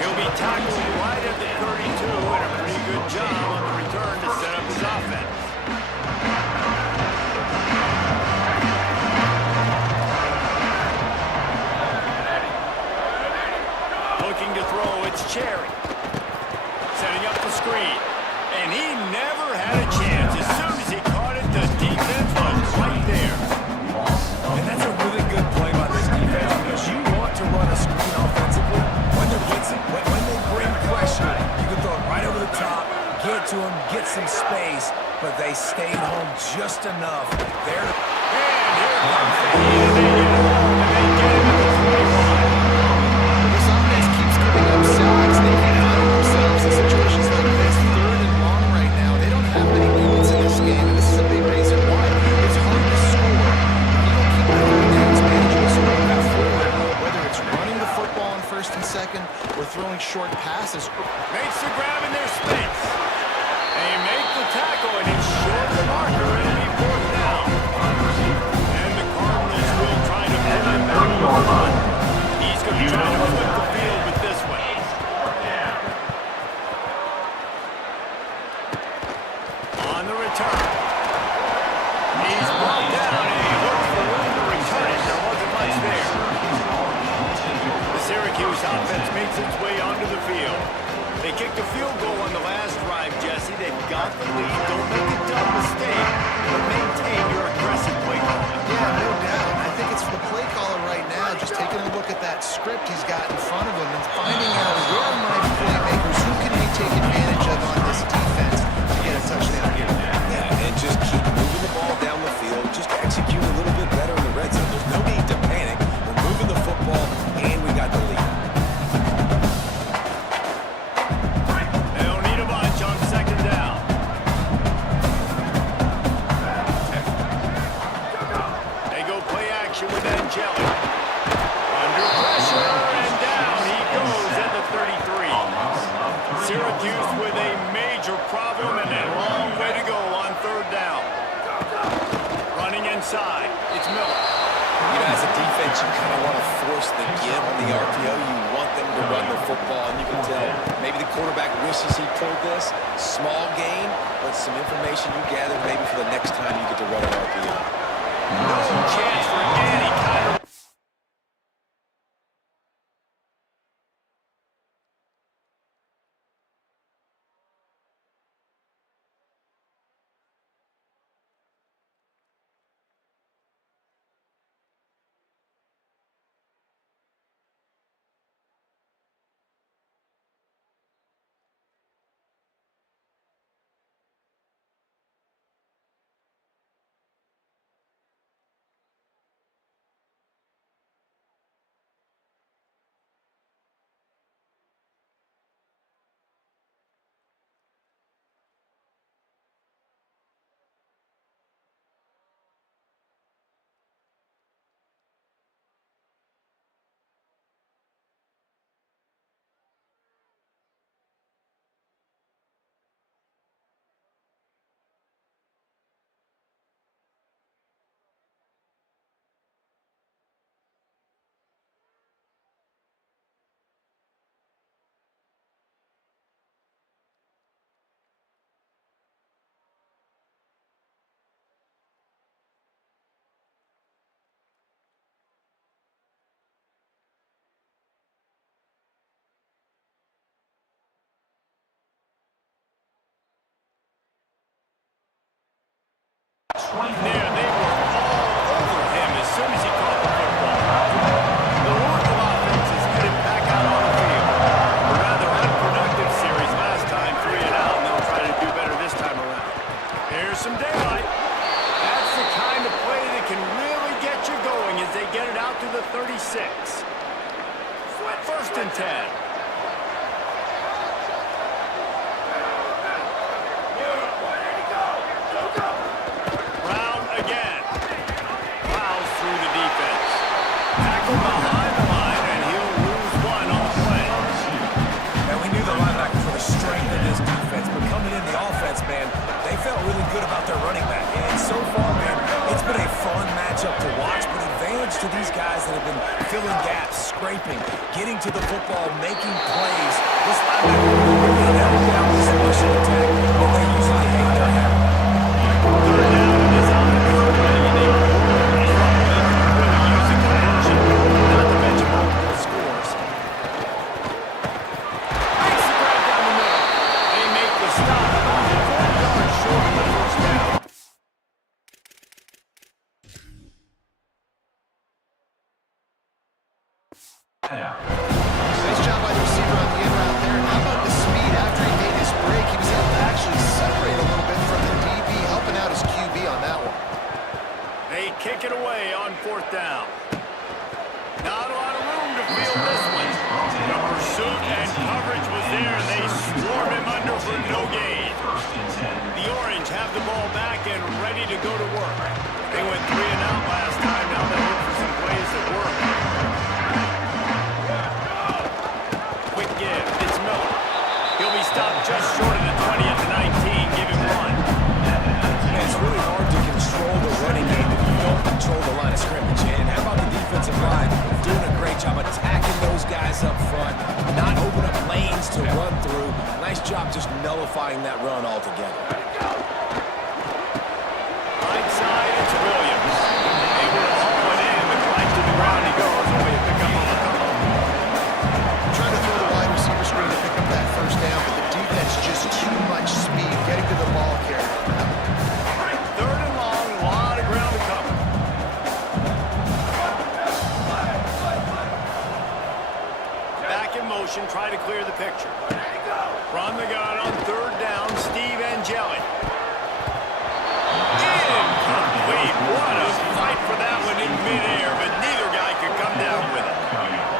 He'll be tackled right at the 32, and a pretty good job on the return to set up his offense. Looking to throw, it's Cherry. Setting up the screen. And he never had a chance. As soon as he caught it, the defense was right there. And that's a really good play by this defense because you want to run a screen offensively when they're blitzing. When they bring pressure, you can throw it right over the top, get to them, get some space, but they stayed home just enough. There. And here comes the heat, and they get it home, and they get it at the 21. This offense keeps giving up sacks. They keep finding themselves in situations like this. 3rd and long right now. They don't have many points in this game, and this is a big reason why. It's hard to score. You don't keep the third downs manageable, so you have forward, whether it's running the football on 1st and 2nd or throwing short passes. Makes the grab in their space. They make the tackle, and it's short the marker, and it'll be 4th down. And the Cardinals will try to pull him back with a run. He's going to try to flip the field with this one. On the return. He's brought down, and he looks for room to return it. There wasn't much there. The Syracuse offense makes its way onto the field. They kicked a field goal on the last drive, Jesse. They've got the lead. Don't make a dumb mistake, but maintain your aggressive play calling. Yeah, no doubt. I think it's the play caller right now, just taking a look at that script he's got in front of him and finding out where are my playmakers, who can he take advantage of on this defense to get a touchdown here. Yeah, and just keep moving the ball down the field. Just execute a little bit better in the red zone. There's no need to panic. We're moving the football, and we got the lead. They don't need a bunch on 2nd down. They go play action with Angelic. side. It's Miller. You know, as a defense, you kind of want to force the give on the RPO. You want them to run the football, and you can tell maybe the quarterback wishes he pulled this. Small gain, but some information you gather maybe for the next time you get to run an RPO. No chance for any kind of... There, they were all over him as soon as he caught the football. The Louisville offense is headed back out on the field. A rather unproductive series last time, 3 and out, and they'll try to do better this time around. Here's some daylight. That's the kind of play that can really get you going as they get it out to the 36. First and 10. Behind the line, and he'll lose one on the play. And we knew the linebackers were the strength of this defense, but coming in the offense, man, they felt really good about their running back. And so far, man, it's been a fun matchup to watch, but advantage to these guys that have been filling gaps, scraping, getting to the football, making plays. This linebacker really held down this rushing attack that they usually hate their having. Third down in his eye. Nice job by the receiver on the in route there. And how about the speed after he made his break? He was able to actually separate a little bit from the DB, helping out his QB on that one. They kick it away on 4th down. Not a lot of room to field this one. The pursuit and coverage was there. They swarm him under for no gain. The Orange have the ball back and ready to go to work. They went 3 and out last time. Now they look for some plays that work. Quick give. It's Miller. He'll be stopped just short of the 20 at the 19. Give him 1. It's really hard to control the running game if you don't control the line of scrimmage. And how about the defensive line doing a great job attacking those guys up front, not open up lanes to run through. Nice job just nullifying that run altogether. Right side, it's Williams. Able to haul it in, but right to the ground he goes. And we pick up on the cover. Trying to throw the wide receiver screen to pick up that first down, but the defense just too much speed getting to the ball carrier. 3rd and long, a lot of ground to cover. Back in motion, try to clear the picture. From the gun on 3rd down, Steve Angeli. Incomplete. What a fight for that one in midair, but neither guy could come down with it.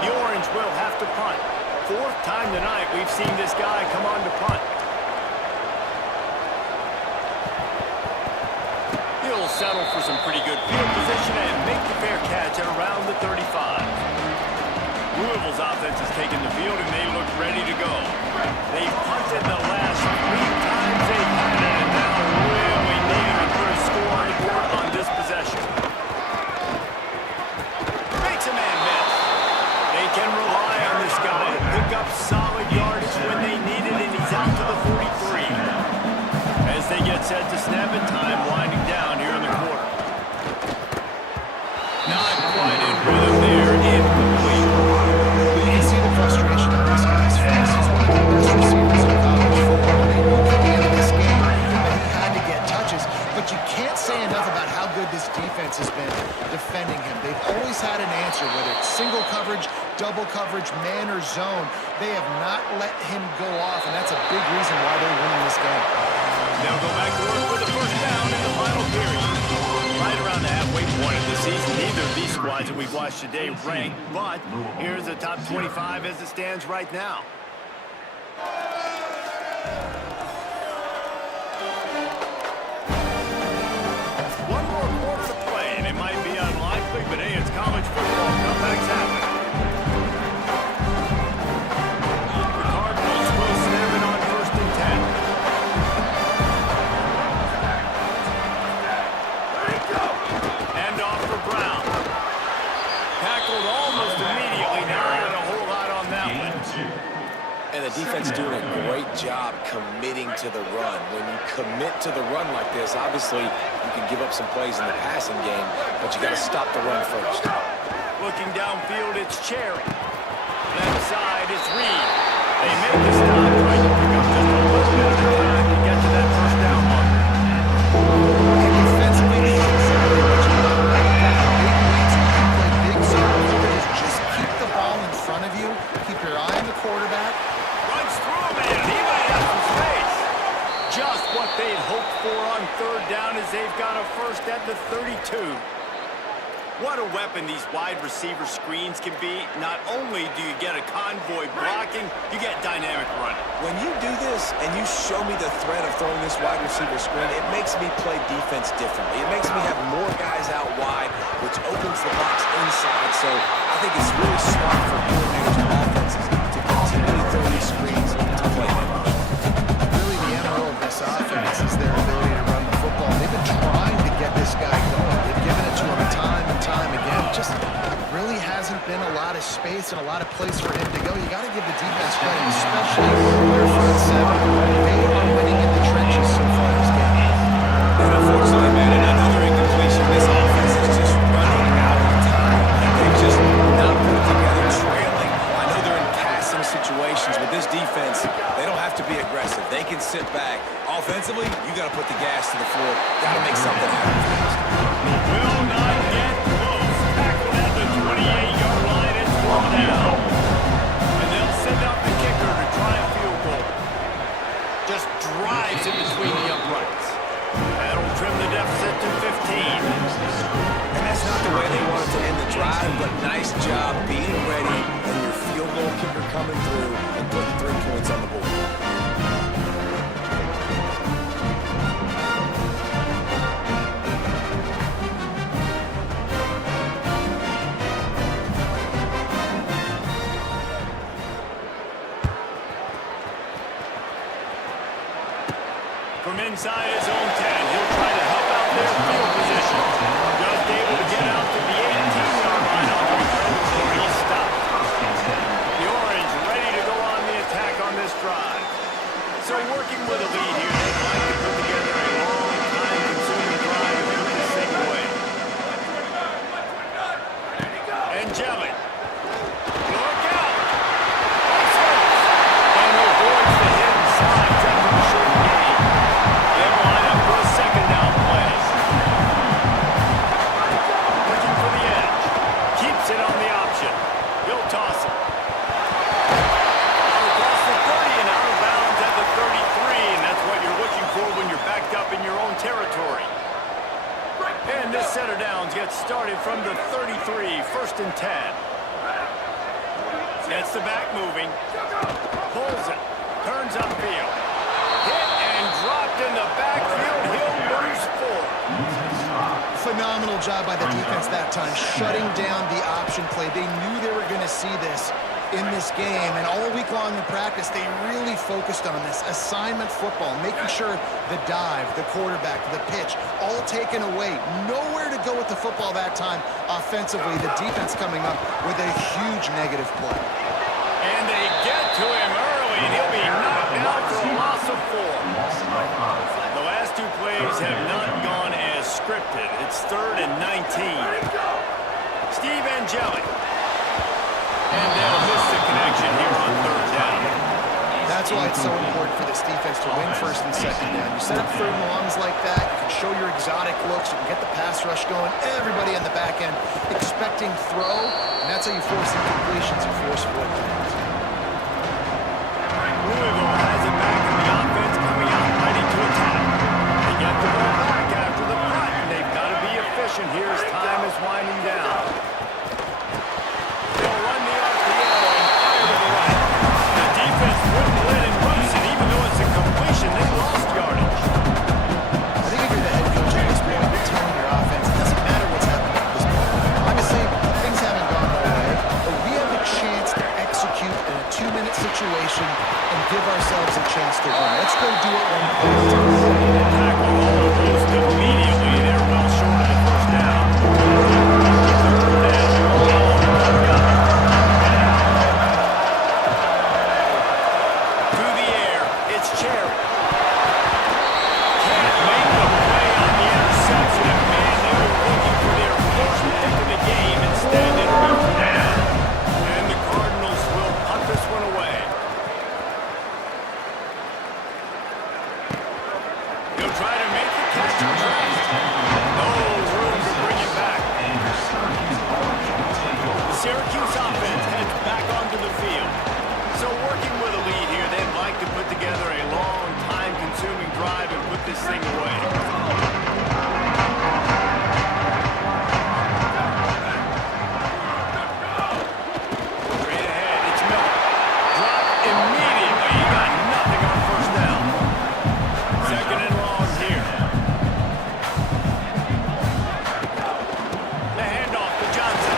The Orange will have to punt. 4th time tonight we've seen this guy come on to punt. He'll settle for some pretty good field position and make the fair catch at around the 35. Louisville's offense has taken the field and they look ready to go. They've punted the last 3 times they've had it, and now really needing to put a score on the board on this possession. set to snap and time winding down here in the quarter. Not quite in rhythm there. Incomplete. You can see the frustration on this guy's face. He's one of the best receivers in college football. They knew coming into this game that he had to get touches, but you can't say enough about how good this defense has been defending him. They've always had an answer, whether it's single coverage, double coverage, man or zone. They have not let him go off, and that's a big reason why they're winning this game. They'll go back to work for the first down in the final period. Right around the halfway point of the season, neither of these squads that we've watched today ranked, but here's the top 25 as it stands right now. One more quarter to play, and it might be unlikely, but hey, it's college football. Comebacks happen. The Cardinals will snap it on 1st and 10. Handoff for Brown. Tackled almost immediately. Not a whole lot on that one. And the defense doing a great job committing to the run. When you commit to the run like this, obviously you can give up some plays in the passing game, but you got to stop the run first. Looking downfield, it's Cherry. Left side, it's Reed. They make the stop, trying to pick up just a little bit of time to get to that first down mark. And defensively, they did exactly what you want. Big leads, you can play big zone coverages. Just keep the ball in front of you. Keep your eye on the quarterback. Runs through him, and he might have some space. Just what they'd hoped for on 3rd down as they've got a first at the 32. What a weapon these wide receiver screens can be. Not only do you get a convoy blocking, you get dynamic running. When you do this and you show me the threat of throwing this wide receiver screen, it makes me play defense differently. It makes me have more guys out wide, which opens the box inside. So I think it's really smart for coordinators and offenses to continue to throw these screens to play them. Really, the MO of this offense is their ability to run the football. They've been trying to get this guy going. They've given it to him time and time again. Just really hasn't been a lot of space and a lot of place for him to go. You got to give the defense credit, especially their front seven. They are winning in the trenches so far this game. And unfortunately, man, another incompletion. This offense is just running out of time. They've just not put it together, trailing. I know they're in passing situations, but this defense, they don't have to be aggressive. They can sit back. Offensively, you got to put the gas to the floor. Got to make something happen fast. Will not get close. Tackled at the 28-yard line. It's 1 down. And they'll send out the kicker to try a field goal. Just drives in between the uprights. That'll trim the deficit to 15. And that's not the way they wanted to end the drive, but nice job being ready and your field goal kicker coming through and putting 3 points on the board. From inside his own 10, he'll try to help out their field position. Just able to get out to the 18-yard line on the return before he stopped. The Orange ready to go on the attack on this drive. So working with a lead here, they'd like to put together a long, time-consuming drive and do it the same way. Angelic. Look out! And avoids the hidden sides after the short game. They'll line up for a 2nd down play. Looking for the edge. Keeps it on the option. He'll toss it. Across the 30 and out of bounds at the 33, and that's what you're looking for when you're backed up in your own territory. And this set of downs gets started from the 33, 1st and 10. Gets the back moving. Pulls it. Turns upfield. Hit and dropped in the backfield. He'll lose 4. Phenomenal job by the defense that time, shutting down the option play. They knew they were going to see this in this game, and all week long in practice, they really focused on this assignment football, making sure the dive, the quarterback, the pitch, all taken away. Nowhere to go with the football that time offensively. The defense coming up with a huge negative play. And they get to him early, and he'll be knocked out for a loss of 4. The last 2 plays have not gone as scripted. It's 3rd and 19. Steve Angeli. And they'll miss the connection here on 3rd down. That's why it's so important for this defense to win 1st and 2nd down. You set up 3rd and longs like that, you can show your exotic looks, you can get the pass rush going, everybody on the back end expecting throw, and that's how you force incompletions and force 4th downs. Louisville has it back in the offense, coming out ready to attack. They get the ball back after the punt, and they've got to be efficient here as time is winding down. They'll run the RPO and fire to the right. The defense wouldn't let him loose, and even though it's a completion, they lost yardage. I think if you're the head coach at this point, you're telling your offense, it doesn't matter what's happening at this point. Obviously, things haven't gone our way, but we have a chance to execute in a 2-minute situation and give ourselves a chance to win. Let's go do it one play at a time. Tackle almost immediately. They're well short of the 1st down. 3rd down. Through the air, it's Cherry. Can't make the play on the interception, and man, they were looking for their 1st pick of the game. Instead, it'll be down. And the Cardinals will punt this one away. He'll try to make the catch and drop. No room to bring it back. The Syracuse offense heads back onto the field. So working with a lead here, they'd like to put together a long, time-consuming drive and put this thing away. Straight ahead, it's Miller. Drop immediately. He got nothing on 1st down. 2nd and long here. The handoff to Johnson.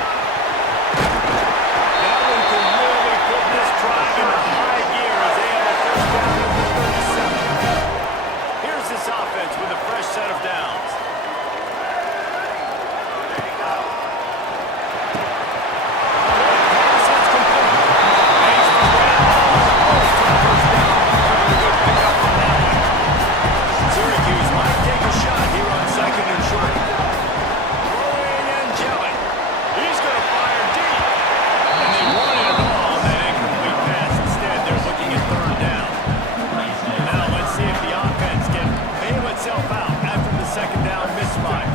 That one can really put this drive into high gear as they have a 1st down at the 37. Here's this offense with a fresh set of downs. Pass is complete. Makes the way almost to the 1st down. A good pickup on that one. Syracuse might take a shot here on 2nd and short. Throwing Angeli. He's going to fire deep. And they wanted it all on that incomplete pass. Instead, they're looking at 3rd down. Now let's see if the offense can bail itself out after the 2nd down misfire.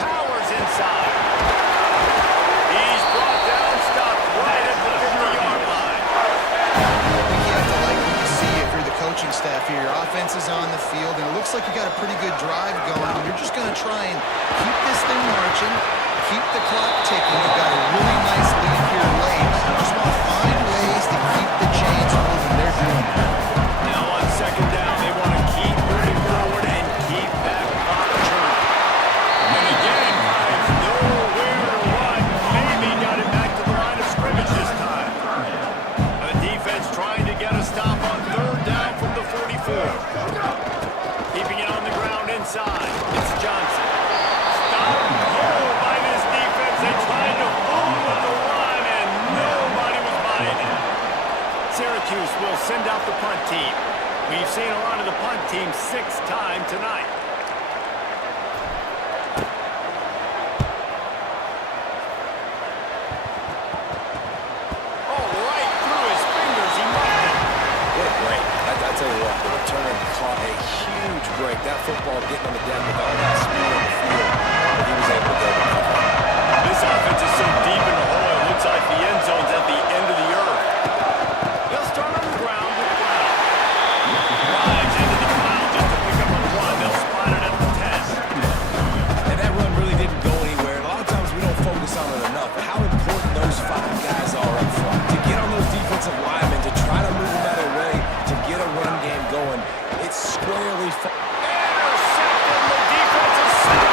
Powers inside. He's brought down, stopped right at the 50-yard line. I think you have to like what you see if you're the coaching staff here. Your offense is on the field, and it looks like you got a pretty good drive going, and you're just going to try and keep this thing marching, keep the clock ticking. You've got a really nice lead here late. You just want to find ways to keep the chains moving. They're doing that. Now on 2nd down, they want to keep moving forward and keep that clock churning. And again, finds nowhere to run. Maybe got it back to the line of scrimmage this time. The defense trying to get a stop on 3rd down from the 44. Keeping it on the ground inside. It's Johnson. Stop. Oh, by this defense. They tried to fool with the run, and nobody was buying it. Syracuse will send out the punt team. We've seen a lot of the punt team 6th time tonight. Oh, right through his fingers. He muffed it. What a break. I tell you what, the returner caught a huge break. That football getting on the deck with all that speed on the field, but he was able to go to cover. This offense is so deep in the hole, it looks like the end zone's at the end of the earth. They'll start on the ground with Brown. Drives into the foul just to pick up a run. They'll spot it at the 10. And that run really didn't go anywhere. And a lot of times we don't focus on it enough, but how important those 5 guys are up front. To get on those defensive linemen, to try to move them out of the way, to get a run game going, it's squarely... Intercepted. The defense is set.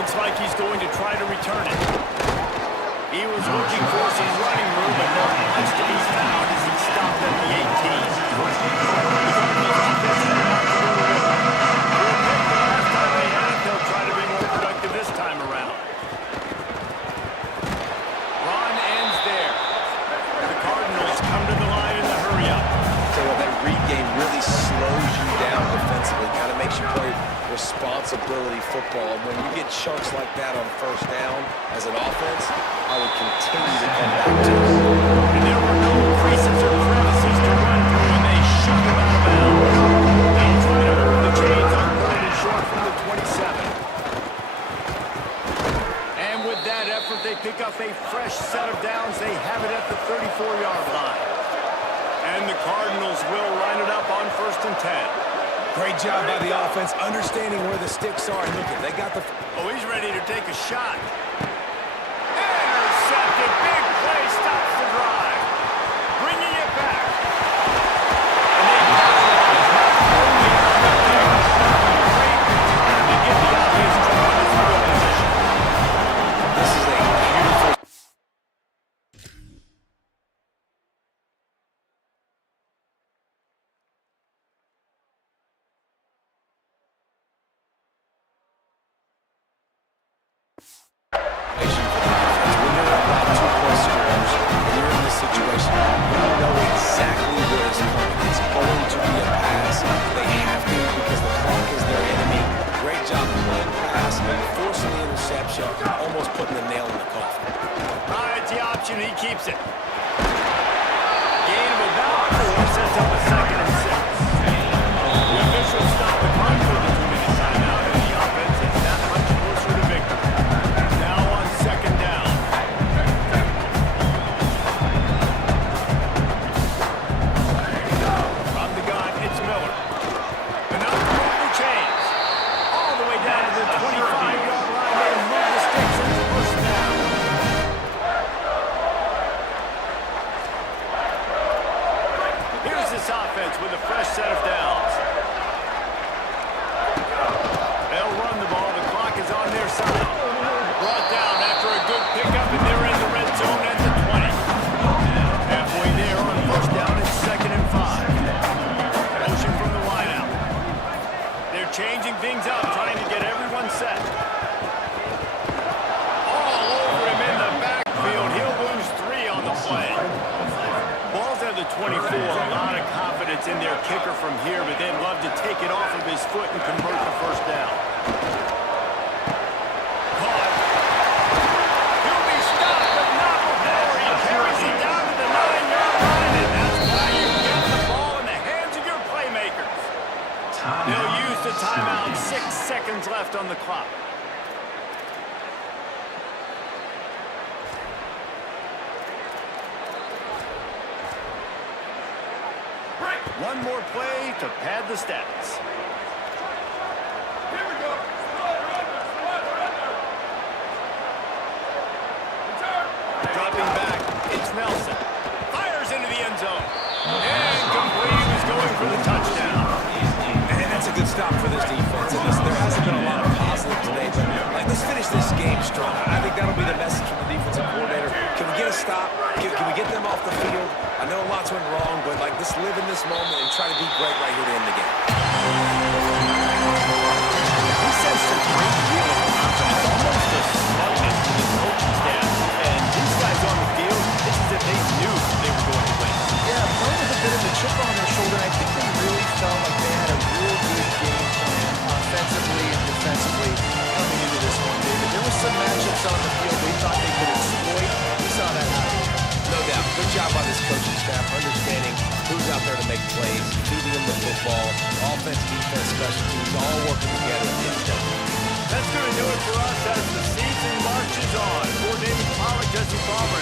Looks like he's going to try to return it. He was looking for some running room, but not much to be found as he stopped at the 18. The Cardinals offense headed out to go to work. We'll pick the last time they had it. They'll try to be more productive this time around. Run ends there. The Cardinals come to the line in the hurry-up. Tell you what, that read game really slows you down defensively, kind of makes you play responsibility football. And when you get chunks like that on first down as an offense, I would continue to come back to it. And there were no creases or crevices to run through, and they shoved him out of bounds. They'll try to move the chains on third and short from the 27. And with that effort, they pick up a fresh set of downs. They have it at the 34-yard line. And the Cardinals will line it up on 1st and 10. Great job by the offense, understanding where the sticks are. And look, they got the... Oh, he's ready to take a shot. Intercepted. Big play stops the drive. Bringing it back. And they capitalize not only on the big, great return to get the offense going in field position. This is a beautiful... When you're about 2+ scores, and you're in this situation, you know exactly where it's coming. It's going to be a pass. They have to because the clock is their enemy. Great job playing pass, forcing the interception, almost putting the nail in the coffin. All right, it's the option. He keeps it. Gain of about 4 sets up a 2nd and 6. The officials stop the clock for the 2-minute timeout, and the offense is that much closer to victory. Now on 2nd down. From the gun, it's Miller. Enough to move the chains. All the way down to the 25-yard line. They move the sticks into 1st down. Here's this offense with a fresh set of downs. They'll run the ball. The clock is on their side. Brought down after a good pickup, and they're in the red zone at the 20. Halfway there on 1st down, it's 2nd and 5. Motion from the wideout. They're changing things up, trying to get everyone set. All over him in the backfield. He'll lose 3 on the play. Ball's at the 24. A lot of confidence in their kicker from here, but they'd love to take it off of his foot and convert the 1st down. Caught. He'll be stopped, but not before he carries it down to the 9-yard line, and that's why you get the ball in the hands of your playmakers. They'll use the timeout. 6 seconds left on the clock. One more play to pad the stats. Here we go. Dropping back, it's Nelson. Fires into the end zone. And complete. He's going for the touchdown. And that's a good stop for this defense. And there hasn't been a lot of positive today, but let's finish this game strong. I think that'll be the message from the defensive coordinator. Can we get a stop? Can we get them off the field? I know lots went wrong, but let's live in this moment and try to be great right here to end the game. He sensed a great deal of confidence, almost a smugness to the coaching staff. And these guys on the field, it's as if they knew they were going to win. Yeah, playing with a bit of a chip on their shoulder. I think they really felt like they had a real good game plan offensively and defensively coming into this one, David. There were some matchups on the field they thought they could exploit. We saw that happen. No doubt. Good job by this coaching staff, understanding who's out there to make plays, feeding them the football, offense, defense, special teams, all working together to get it done. That's going to do it for us as the season marches on. For David Pollack, Jesse Palmer,